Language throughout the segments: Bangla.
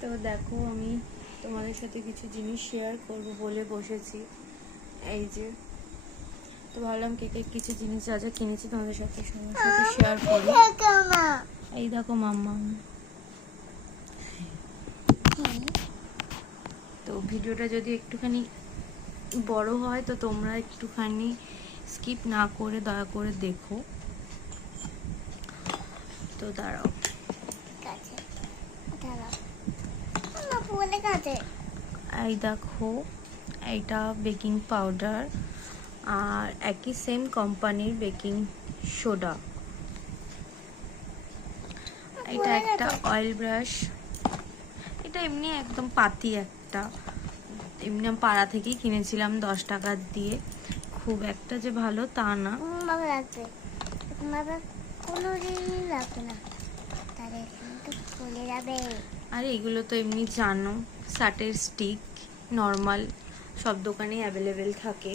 তো দেখো আমি তোমাদের সাথে কিছু জিনিস শেয়ার করব বলে বসেছি। এই যে তো ভাবলাম কেকের কিছু জিনিস যা যা কিনেছি তোমাদের সাথে সবার সাথে শেয়ার করি। এই দেখো মাম্মা, তো ভিডিওটা যদি একটুখানি বড় হয় তো তোমরা একটুখানি স্কিপ না করে দয়া করে দেখো। তো দাঁড়াও, এই দেখো এইটা বেকিং পাউডার আর একই সেম কোম্পানির বেকিং সোডা। এটা একটা অয়েল ব্রাশ, এটা এমনি একদম পাতি একটা, এমনি আমি পাড়া থেকেই কিনেছিলাম 10 টাকা দিয়ে, খুব একটা যে ভালো তা না। আর এগুলো তো এমনি জানো, সাটের স্টিক নর্মাল সব দোকানেই অ্যাভেলেবেল থাকে।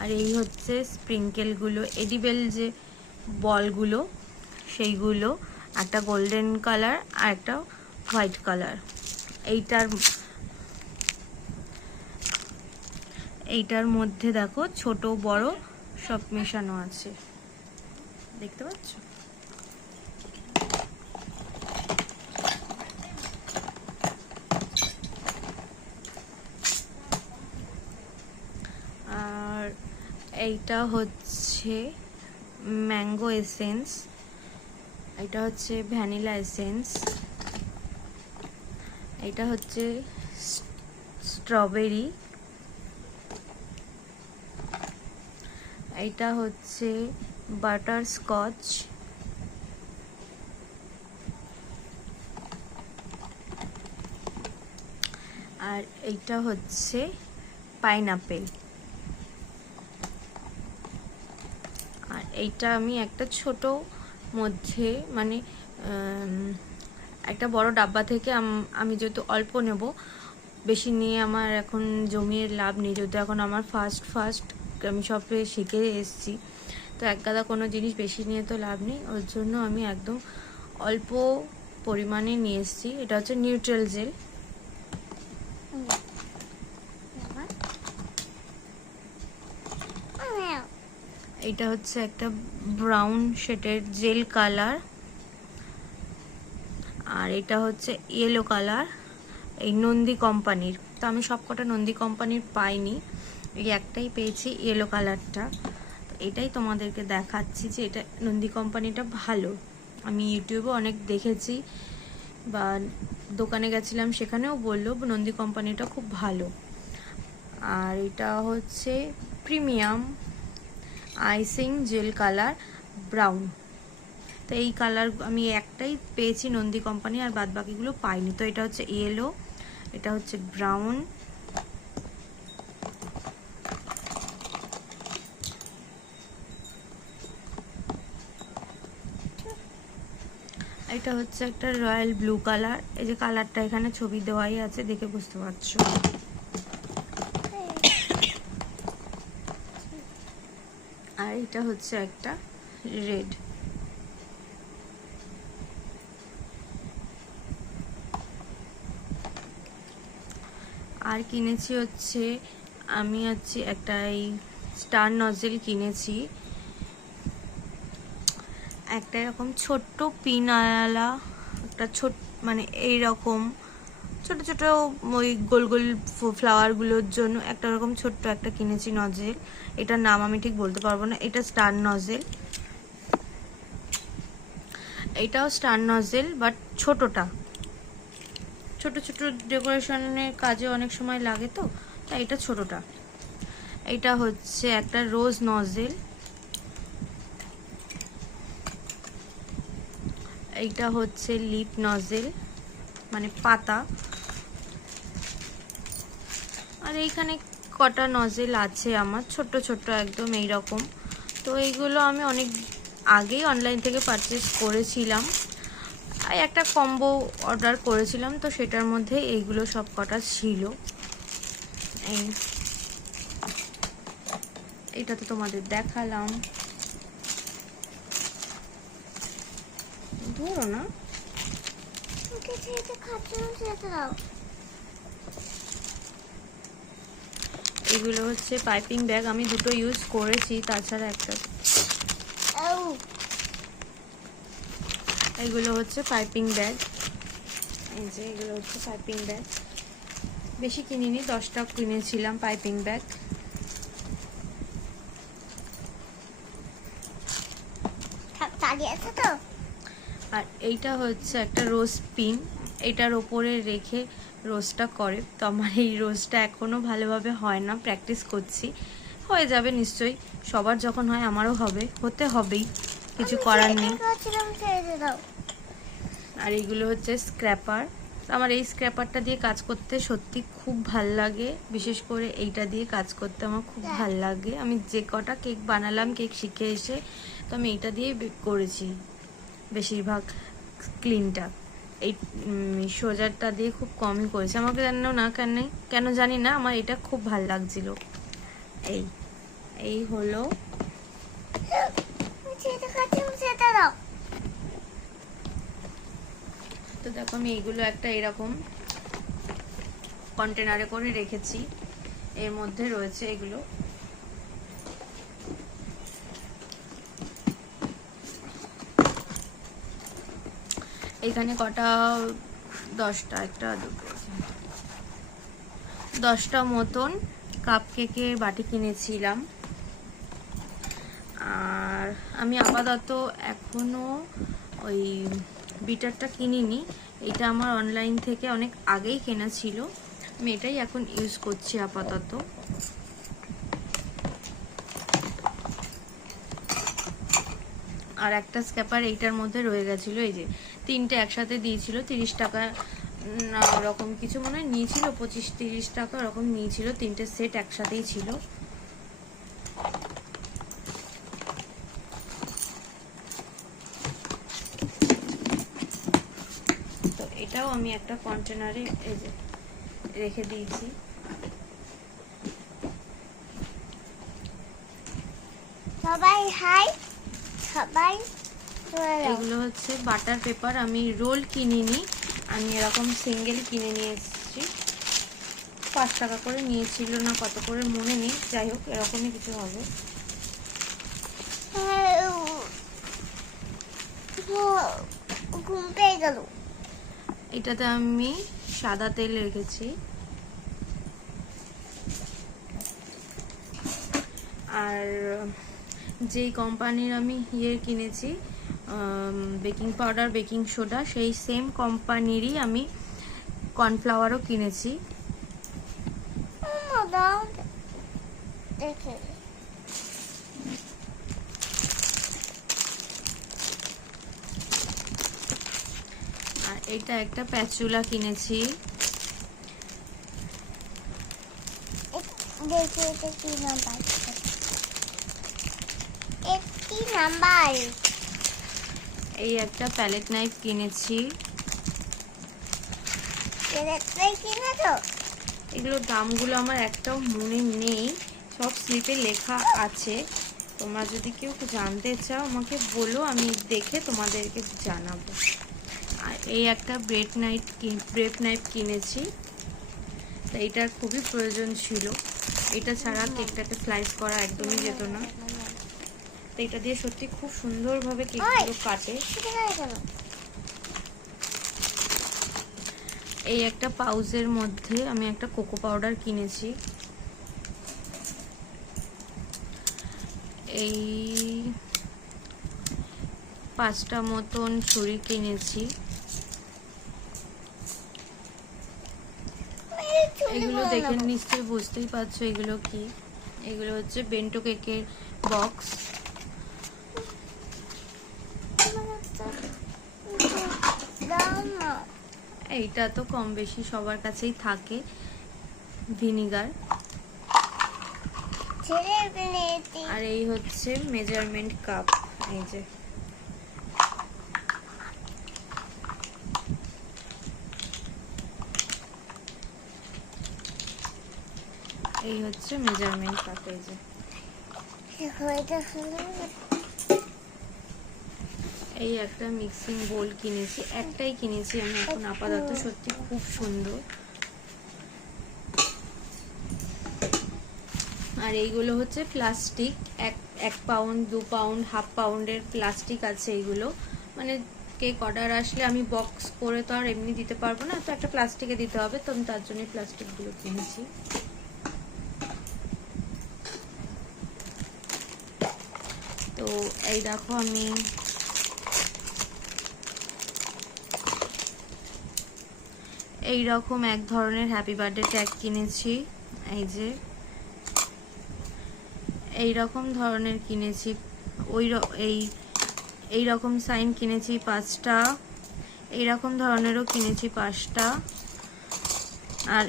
আর এই হচ্ছে স্প্রিঙ্কেলগুলো, এডিবেল যে বলগুলো সেইগুলো, একটা গোল্ডেন কালার আর একটা হোয়াইট কালার। এইটার মধ্যে দেখো ছোট বড় সব মেশানো আছে, দেখতে পাচ্ছ? আর এইটা হচ্ছে ম্যাঙ্গো এসেন্স, এটা হচ্ছে ভ্যানিলা এসেন্স, এটা হচ্ছে স্ট্রবেরি, এটা হচ্ছে বাটার স্কচ, আর এইটা হচ্ছে পাইনাপেল। আর এইটা আমি একটা ছোট মধ্যে মানে একটা বড় ডাব্বা থেকে আমি যেহেতু অল্প নেব, বেশি নিয়ে আমার এখন জমিয়ে লাভ নেই, যেহেতু এখন আমার ফার্স্ট আমি সবে শিখে এসেছি, তো এক গাদা কোনো জিনিস বেশি নিয়ে তো লাভ নেই, ওর জন্য আমি একদম অল্প পরিমাণে নিয়ে এসেছি। এটা হচ্ছে নিউট্রাল জেল, এটা হচ্ছে একটা ব্রাউন শেডের জেল কালার, আর এটা হচ্ছে ইয়েলো কালার, এই নন্দী কোম্পানির। তো আমি সবকটা নন্দী কোম্পানির পাইনি, এই একটাই পেয়েছি ইয়েলো কালারটা। তো এটাই তোমাদেরকে দেখাচ্ছি যে এটা নন্দী কোম্পানিটা ভালো, আমি ইউটিউবে অনেক দেখেছি বা দোকানে গেছিলাম সেখানেও বললো নন্দী কোম্পানিটা খুব ভালো। আর এটা হচ্ছে premium icing jail colour brown, তো এই কালার আমি একটাই পেয়েছি নন্দী কোম্পানি, আর বাদ বাকিগুলো পাইনি। তো এটা হচ্ছে ইয়েলো, এটা হচ্ছে ব্রাউন, এটা হচ্ছে একটা রয়্যাল ব্লু কালার, এই যে কালারটা এখানে ছবি দেওয়াই আছে, দেখে বুঝতে পারছো। আর এটা হচ্ছে একটা রেড। আর কিনেছি হচ্ছে আমি একটা এই স্টার নজেল কিনেছি, একটা এরকম ছোট্ট পিনওয়ালা, একটা মানে এইরকম ছোট ছোট ওই গোল গোল ফ্লাওয়ারগুলোর জন্য একটা এরকম ছোট্ট একটা কিনেছি নজেল, এটার নাম আমি ঠিক বলতে পারবো না। এটা স্টার নজেল, এটাও স্টার নজেল বাট ছোটটা, ছোট ছোট ডেকোরেশনের কাজে অনেক সময় লাগে, তো তাই এটা ছোটটা। এটা হচ্ছে একটা রোজ নজেল, এইটা হচ্ছে লিপ নজেল মানে পাতা। আর এইখানে কটা নজেল আছে আমার ছোট্ট ছোট্ট একদম এইরকম। তো এইগুলো আমি অনেক আগেই অনলাইন থেকে পারচেস করেছিলাম, একটা কম্বো অর্ডার করেছিলাম, তো সেটার মধ্যে এইগুলো সব কটা ছিল। এটা তো তোমাদের দেখালাম, ধরো না এগুলো হচ্ছে পাইপিং ব্যাগ, আমি দুটো ইউজ করেছি, তাছাড়া একটা। এগুলো হচ্ছে পাইপিং ব্যাগ, এই যে এগুলো হচ্ছে পাইপিং ব্যাগ। বেশি কিনিনি, 10টা কিনেছিলাম পাইপিং ব্যাগ। আর এইটা হচ্ছে একটা রোজ পিন, এটার ওপরে রেখে রোজটা করে। তো আমার এই রোজটা এখনো ভালোভাবে হয় না, প্র্যাকটিস করছি, হয়ে যাবে নিশ্চয়ই। সবার যখন হয় আমারও হবে, হতে হবেই, কিছু করার নেই। আর এইগুলো হচ্ছে স্ক্র্যাপার। আমার এই স্ক্র্যাপারটা দিয়ে কাজ করতে সত্যি খুব ভাল লাগে, বিশেষ করে এইটা দিয়ে কাজ করতে আমার খুব ভাল লাগে। আমি যে কটা কেক বানালাম, কেক শিখে এসে, তো আমি এইটা দিয়ে করেছি বেশিরভাগ ক্লিনটা। এই সোজারটা দিয়ে খুব কমই করেছি, আমাকে জানো না কেন জানি না, আমার এটা খুব ভাল লাগছিল। এই হলো। তো দেখো আমি এইগুলো একটা এরকম কন্টেনারে করে রেখেছি, এর মধ্যে রয়েছে এগুলো। এখানে কটা, 10টা, একটা দুটো 10টা মতন কাপ কেকের বাটি কিনেছিলাম। আর আমি আপাতত এখনো ওই বিটারটা কিনিনি, এটা আমার অনলাইন থেকে অনেক আগেই কেনা ছিল, আমি এটাই এখন ইউজ করছি আপাতত। আর একটা স্ক্যাপার এইটার মধ্যে রয়ে গেছিলো, এই যে 3টে একসাথে দিয়েছিল, 30 টাকা না ওরকম কিছু মনে হয় নিয়েছিল, 25-30 টাকা ওরকম নিয়েছিল, 3টে সেট একসাথেই ছিল। তো এটাও আমি একটা কন্টেনারে এই যে রেখে দিয়েছি। সবাই হাই, সবাই। এগুলো হচ্ছে বাটার পেপার, আমি রোল কিনিনি, আমি এরকম সিঙ্গেল কিনে নিয়ে এসেছি। 5 টাকা করে নিয়েছিল না কত করে মনে নেই, যাই হোক এরকমই কিছু হবে। ঘুম পেয়ে গেল। এটাতে আমি সাদা তেল রেখেছি। আর যেই কোম্পানির আমি কিনেছি বেকিং পাউডার, বেকিং সোডা, সেই সেম কোম্পানিরই আমি কর্নফ্লাওয়ারও কিনেছি। আর এটা একটা প্যাচুলা কিনেছি। দেখি এটা কি নাম্বার, কি নাম্বার। এই একটা প্যালেট নাইফ কিনেছি। এগুলো দামগুলো আমার একটাও মনে নেই, সব স্লিপে লেখা আছে। তোমরা যদি কেউ জানতে চাও আমাকে বলো, আমি দেখে তোমাদেরকে জানাবো। আর এই একটা ব্রেড নাইফ কিনেছি, তো এটার খুবই প্রয়োজন ছিল, এটা ছাড়া কেকটাকে স্লাইস করা একদমই যেত না। তো এটা দিয়ে সত্যি খুব সুন্দরভাবে কেকগুলো কাটে। এই একটা পাউচের মধ্যে আমি একটা কোকো পাউডার কিনেছি। এই 5টা মতন ছুরি কিনেছি। এগুলো দেখে নিশ্চয়ই বুঝতেই পারছো এগুলো কি। এগুলো হচ্ছে বেন্টো কেকের বক্স। এইটা তো কম বেশি সবার কাছেই থাকে, ভিনিগার। আর এই হচ্ছে মেজারমেন্ট কাপ, এই যে এই হচ্ছে মেজারমেন্ট কাপ, এই যে এই একটা মিক্সিং বোল কিনেছি, একটাই কিনেছি আমি এখন আপাতত, সত্যি খুব সুন্দর। আর এইগুলো হচ্ছে প্লাস্টিক, 1 পাউন্ড 2 পাউন্ড 1/2 পাউন্ডের প্লাস্টিক আছে এইগুলো। মানে কেক অর্ডার আসলে আমি বক্স করে তো আর এমনি দিতে পারবো না, তো একটা প্লাস্টিকে দিতে হবে, তো আমি তার জন্য প্লাস্টিকগুলো কিনেছি। তো এই দেখো আমি এইরকম এক ধরনের হ্যাপি বার্থডে ট্যাগ কিনেছি, এই যে এইরকম ধরনের কিনেছি। এই রকম সাইন কিনেছি 5টা, এইরকম ধরনেরও কিনেছি 5টা, আর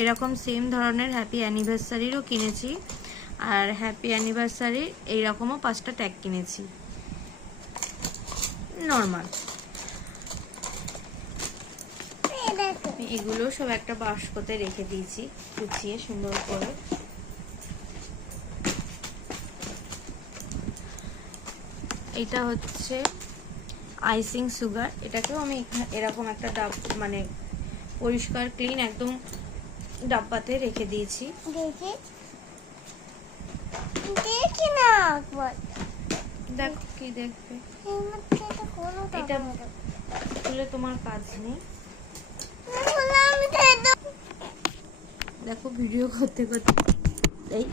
এরকম সেম ধরনের হ্যাপি অ্যানিভার্সারিরও কিনেছি, আর হ্যাপি অ্যানিভার্সারির এইরকমও 5টা ট্যাগ কিনেছি নর্মাল। এগুলো সব একটা বাস্কতে রেখে দিয়েছি গুছিয়ে সুন্দর করে। এটা হচ্ছে আইসিং সুগার, এটাকেও আমি এরকম একটা মানে পরিষ্কার ক্লিন একদম ডাব্বাতে রেখে দিয়েছি। দেখো কি দেখবে, এটা খুলে তোমার কাজ নেই। দেখো ভিডিও করতে করতে, এই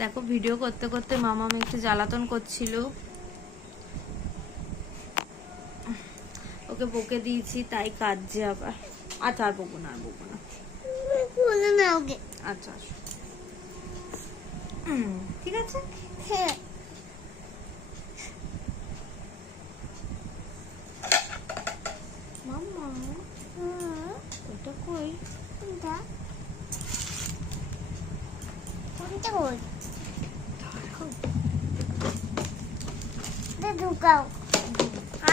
দেখো ভিডিও করতে করতে মামা আমি একটু জ্বালাতন করছিল, ওকে বকে দিয়েছি তাই কাঁদছে আবার। আচ্ছা আর বকবো না, আর বকবো না, আচ্ছা আসো। ঠিক আছে, মাম্মা ওটা কই? ঢুকাও,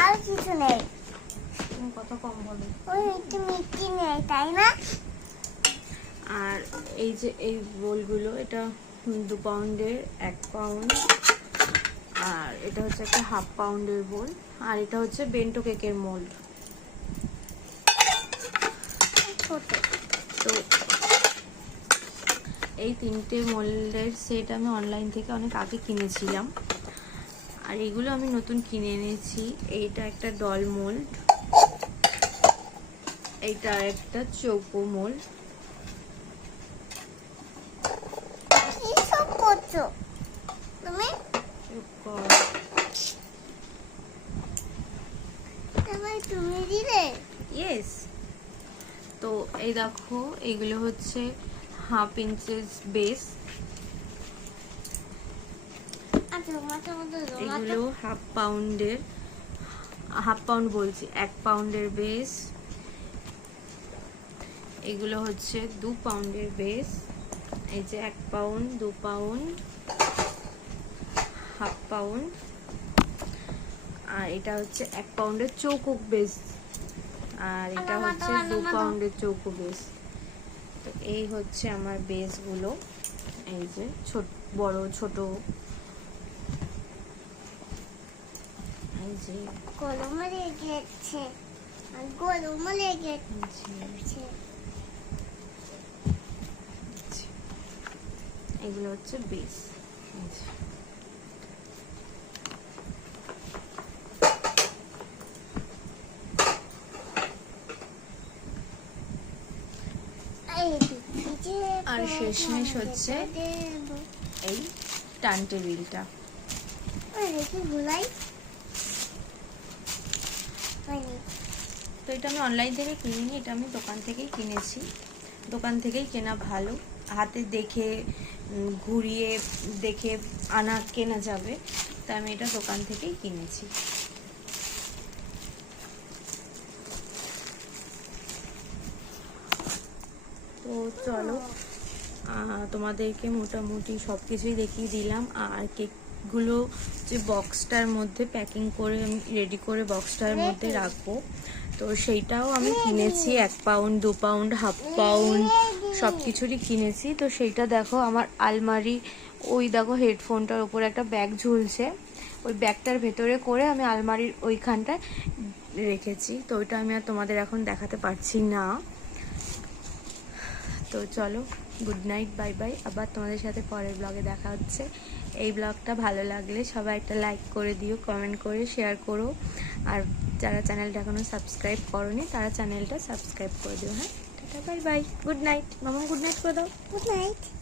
আর কিছু নেই। তুমি কত কম বলো। ওই একটু মিষ্টি নেই, তাই না? আর এই যে এই বোলগুলো, এটা 2 পাউন্ডের 1 পাউন্ড, আর এটা হচ্ছে একটা 1/2 পাউন্ডের বোল, আর এটা হচ্ছে বেন্টো কেকের মোল্ড। তো এই 3টে মোল্ডের সেট আমি অনলাইন থেকে অনেক আগে কিনেছিলাম, আর এগুলো আমি নতুন কিনে এনেছি। এইটা একটা ডল মোল্ড, এইটা একটা চৌকো মোল্ড। কি সব করছো তুমি? তুমি দিলে? ইয়েস। তো এই দেখো এইগুলো হচ্ছে 1/2 ইঞ্চেস বেস, এগুলো 1/2 পাউন্ডের, 1/2 পাউন্ড বলছি, 1 পাউন্ডের বেস। এগুলো হচ্ছে 2 পাউন্ডের বেস, এই যে 1 পাউন্ড 2 পাউন্ড 1/2 পাউন্ড, আর এটা হচ্ছে 1 পাউন্ডের চৌকো বেস, আর এটা হচ্ছে 2 পাউন্ডের চৌকো বেস। তো এই হচ্ছে আমার বেসগুলো, এই যে ছোট বড় ছোট, এই যে গরমে লেগেছে, গরমে লেগেছে। এগুলো হচ্ছে বেস। আর শেষমেশ হচ্ছে এই টার্ন টেবিলটা। তো এটা আমি অনলাইন থেকে কিনিনি, এটা আমি দোকান থেকেই কিনেছি। দোকান থেকেই কেনা ভালো, হাতে দেখে ঘুরিয়ে দেখে আনা কেনা যাবে, তাই আমি এটা দোকান থেকেই কিনেছি। তো চলো তোমাদেরকে মোটামুটি সব কিছুই দেখিয়ে দিলাম। আর কেকগুলো যে বক্সটার মধ্যে প্যাকিং করে আমি রেডি করে বক্সটার মধ্যে রাখবো, তো সেইটাও আমি কিনেছি। 1 পাউন্ড 2 পাউন্ড 1/2 পাউন্ড সব কিছুরই কিনেছি। তো সেইটা দেখো আমার আলমারি, ওই দেখো হেডফোনটার উপর একটা ব্যাগ ঝুলছে, ওই ব্যাগটার ভেতরে করে আমি আলমারির ওইখানটায় রেখেছি। তো ওইটা আমি আর তোমাদের এখন দেখাতে পারছি না। তো চলো, গুড নাইট, বাই বাই। আবার তোমাদের সাথে পরের ব্লগে দেখা হচ্ছে। এই ব্লগটা ভালো লাগলে সবাই একটা লাইক করে দিও, কমেন্ট করে শেয়ার করো। আর যারা চ্যানেলটা এখনো সাবস্ক্রাইব করোনি তারা চ্যানেলটা সাবস্ক্রাইব করে দিও। হ্যাঁ, tata, bye bye, good night. মামা গুড নাইট করে দাও। Good night.